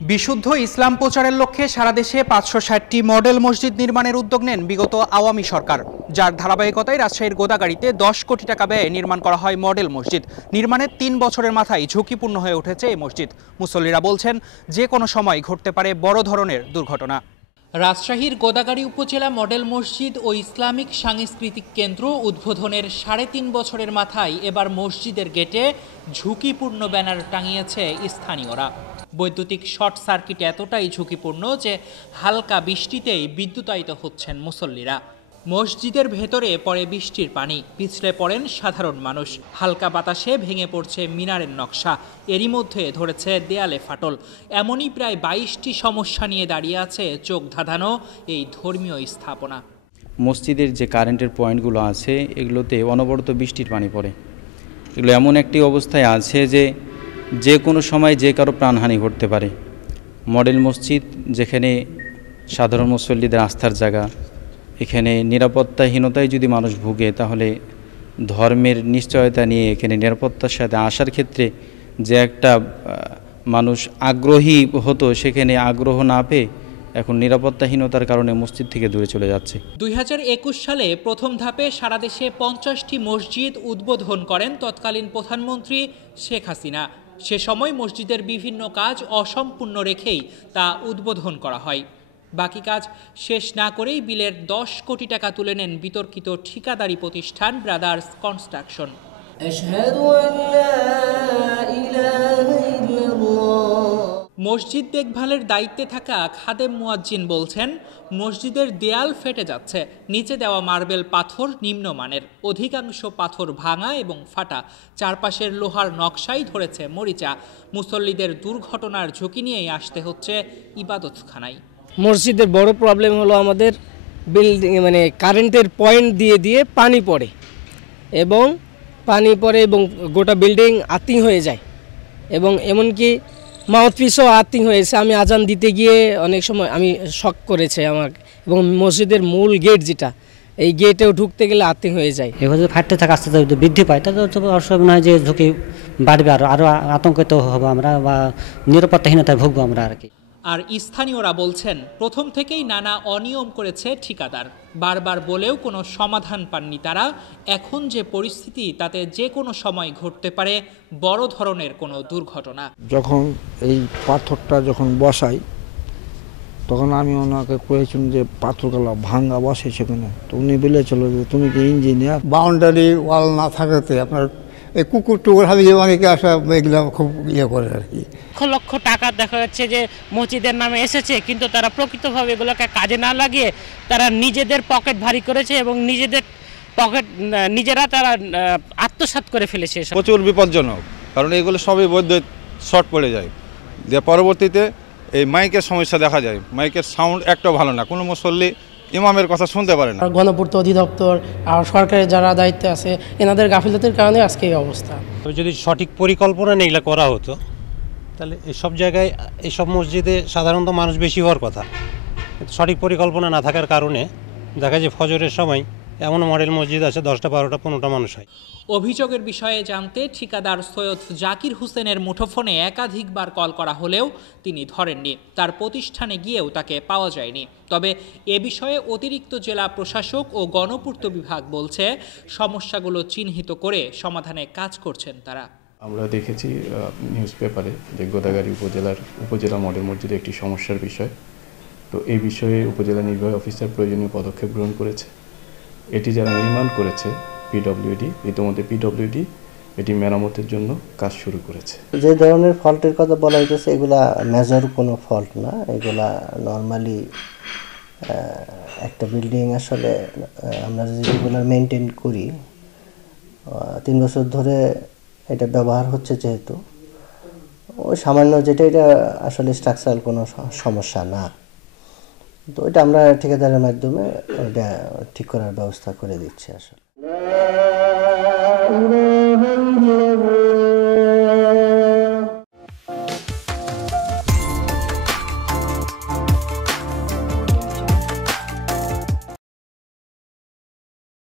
বিশুদ্ধ ইসলাম প্রচারের লক্ষ্যে সারা দেশে ৫৬০টি মডেল মসজিদ নির্মাণের উদ্যোগ নেন বিগত আওয়ামী সরকার। যার ধারাবাহিকতায় রাজশাহীর গোদাগাড়ীতে ১০ কোটি টাকা ব্যয়ে নির্মাণ করা হয় মডেল মসজিদ। নির্মাণের ৩ বছরের মাথায় ঝুঁকিপূর্ণ হয়ে উঠেছে এই মসজিদ। মুসল্লিরা বলছেন, যে কোনো সময় ঘটতে পারে বড় ধরনের দুর্ঘটনা। রাজশাহীর গোদাগাড়ী উপজেলা মডেল মসজিদ ও ইসলামিক সাংস্কৃতিক কেন্দ্র উদ্বোধনের ৩.৫ বছরের মাথায় এবার মসজিদের গেটে ঝুঁকিপূর্ণ ব্যানার টাঙিয়েছে স্থানীয়রা। বৈদ্যুতিক শর্ট সার্কিট এতটাই ঝুঁকিপূর্ণ যে হালকা বৃষ্টিতেই বিদ্যুতায়িত হচ্ছেন মুসল্লিরা। মসজিদের ভেতরে পড়ে বৃষ্টির পানি, পিছলে পড়েন সাধারণ মানুষ। হালকা বাতাসে ভেঙে পড়ছে মিনারের নকশা, এরই মধ্যে ধরেছে দেয়ালে ফাটল। এমনই প্রায় ২২টি সমস্যা নিয়ে দাঁড়িয়ে আছে চোখ ধাঁধানো এই ধর্মীয় স্থাপনা। মসজিদের যে কারেন্টের পয়েন্টগুলো আছে এগুলোতে অনবরত বৃষ্টির পানি পড়ে। এগুলো এমন একটি অবস্থায় আছে যে কোনো সময় যে কারো প্রাণহানি ঘটতে পারে। মডেল মসজিদ যেখানে সাধারণ মুসল্লিদের আস্থার জায়গা, এখানে নিরাপত্তাহীনতায় যদি মানুষ ভুগে তাহলে ধর্মের নিশ্চয়তা নিয়ে এখানে নিরাপত্তার সাথে আসার ক্ষেত্রে যে একটা মানুষ আগ্রহী হতো সেখানে আগ্রহ না পেয়ে এখন নিরাপত্তাহীনতার কারণে মসজিদ থেকে দূরে চলে যাচ্ছে। ২০২১ সালে প্রথম ধাপে সারা দেশে ৫০টি মসজিদ উদ্বোধন করেন তৎকালীন প্রধানমন্ত্রী শেখ হাসিনা। সে সময় মসজিদের বিভিন্ন কাজ অসম্পূর্ণ রেখেই তা উদ্বোধন করা হয়। বাকি কাজ শেষ না করেই বিলের ১০ কোটি টাকা তুলে নেন বিতর্কিত ঠিকাদারি প্রতিষ্ঠান ব্রাদার্স কনস্ট্রাকশন। মসজিদ দেখভালের দায়িত্বে থাকা খাদেম মুয়াজ্জিন বলছেন, মসজিদের দেয়াল ফেটে যাচ্ছে, নিচে দেওয়া মার্বেল পাথর নিম্নমানের, অধিকাংশ পাথর ভাঙা এবং ফাটা, চারপাশের লোহার নকশাই ধরেছে মরিচা। মুসল্লিদের দুর্ঘটনার ঝুঁকি নিয়েই আসতে হচ্ছে ইবাদতখানায়। মসজিদের বড় প্রবলেম হলো আমাদের বিল্ডিং কারেন্টের পয়েন্ট দিয়ে পানি পড়ে এবং গোটা বিল্ডিং আর্থিং হয়ে যায় এবং এমনকি মাউথপিসও আর্থিং হয়েছে। আমি আজান দিতে গিয়ে অনেক সময় আমি শক করেছে আমার, এবং মসজিদের মূল গেট যেটা, এই গেটেও ঢুকতে গেলে আর্থিং হয়ে যায়। এভাবে ফাটতে থাকা আস্তে আস্তে বৃদ্ধি পায়, তাহলে অসুবিধা নয় যে ঝুঁকি বাড়বে, আরও আতঙ্কিত হবো আমরা বা নিরাপত্তাহীনতায় ভুগবো আমরা আর কি। আর স্থানীয়রা বলছেন, প্রথম থেকেই নানা অনিয়ম করেছে ঠিকাদার। বারবার বলেও কোনো সমাধান পাননি তারা। এখন যে পরিস্থিতি, তাতে যে কোনো সময় ঘটতে পারে বড় ধরনের কোনো দুর্ঘটনা। যখন এই পাথরটা বসাই তখন আমি ওনাকে কয়েছিলাম যে পাথরগুলো ভাঙ্গা বসে সেখানে, তো উনি বলেছিল যে তুমি কি ইঞ্জিনিয়ার। বাউন্ডারি ওয়াল না থাকাতে আপনার এই কুকুর টুকুর হাবিয়ে অনেকে আসা এগুলো খুব করে আর কি। লক্ষ লক্ষ টাকা দেখা যাচ্ছে যে মসজিদের নামে এসেছে, কিন্তু তারা প্রকৃতভাবে এগুলোকে কাজে না লাগিয়ে তারা নিজেদের পকেট ভারী করেছে এবং নিজেরা তারা আত্মসাৎ করে ফেলেছে। প্রচুর বিপজ্জনক, কারণ এগুলো সবই বৈদ্যুতিক শর্ট পড়ে যায়, যে পরবর্তীতে এই মাইকের সমস্যা দেখা যায়। মাইকের সাউন্ড একটাও ভালো না, কোনো মুসল্লি ইমামের কথা শুনতে পারে না। গণপূর্ত অধিদপ্তর আর সরকারের যারা দায়িত্বে আছে, এনাদের গাফিলতির কারণে আজকে এই অবস্থা। যদি সঠিক পরিকল্পনা নিয়ে এগুলো করা হতো তাহলে এইসব জায়গায় এইসব মসজিদে সাধারণত মানুষ বেশি হওয়ার কথা, সঠিক পরিকল্পনা না থাকার কারণে দেখা যায় ফজরের সময় এমন মডেল মসজিদ আছে 10টা 12টা 15টা মানুষ হয়। অভিযোগের বিষয়ে জানতে ঠিকাদার সৈয়দ জাকির হোসেনের মুঠোফোনে একাধিকবার কল করা হলেও তিনি ধরেননি। তার প্রতিষ্ঠানে গিয়েও তাকে পাওয়া যায়নি। তবে এ বিষয়ে অতিরিক্ত জেলা প্রশাসক ও গণপূর্ত বিভাগ বলছে, সমস্যাগুলো চিহ্নিত করে সমাধানে কাজ করছেন তারা। আমরা দেখেছি নিউজ পেপারে যে গোদাগাড়ী উপজেলা মডেল মসজিদে একটি সমস্যার বিষয়। তো এই বিষয়ে উপজেলা নির্বাহী অফিসার প্রয়োজনীয় পদক্ষেপ গ্রহণ করেছে। এটি যারা নির্মাণ করেছে পিডব্লিউডি, ইতিমধ্যে পিডব্লিউডি এটি মেরামতের জন্য কাজ শুরু করেছে। যে ধরনের ফল্টের কথা বলা হয়েছে এগুলা মেজর কোনো ফল্ট না, এগুলা নর্মালি একটা বিল্ডিং আসলে আমরা যদি রেগুলার মেনটেন করি, 3 বছর ধরে এটা ব্যবহার হচ্ছে যেহেতু, ওই সামান্য যেটা এটা আসলে স্ট্রাকচারাল কোনো সমস্যা না। তো এটা আমরা ঠিকাদারের মাধ্যমে এটা ঠিক করার ব্যবস্থা করে দিচ্ছি আসলে।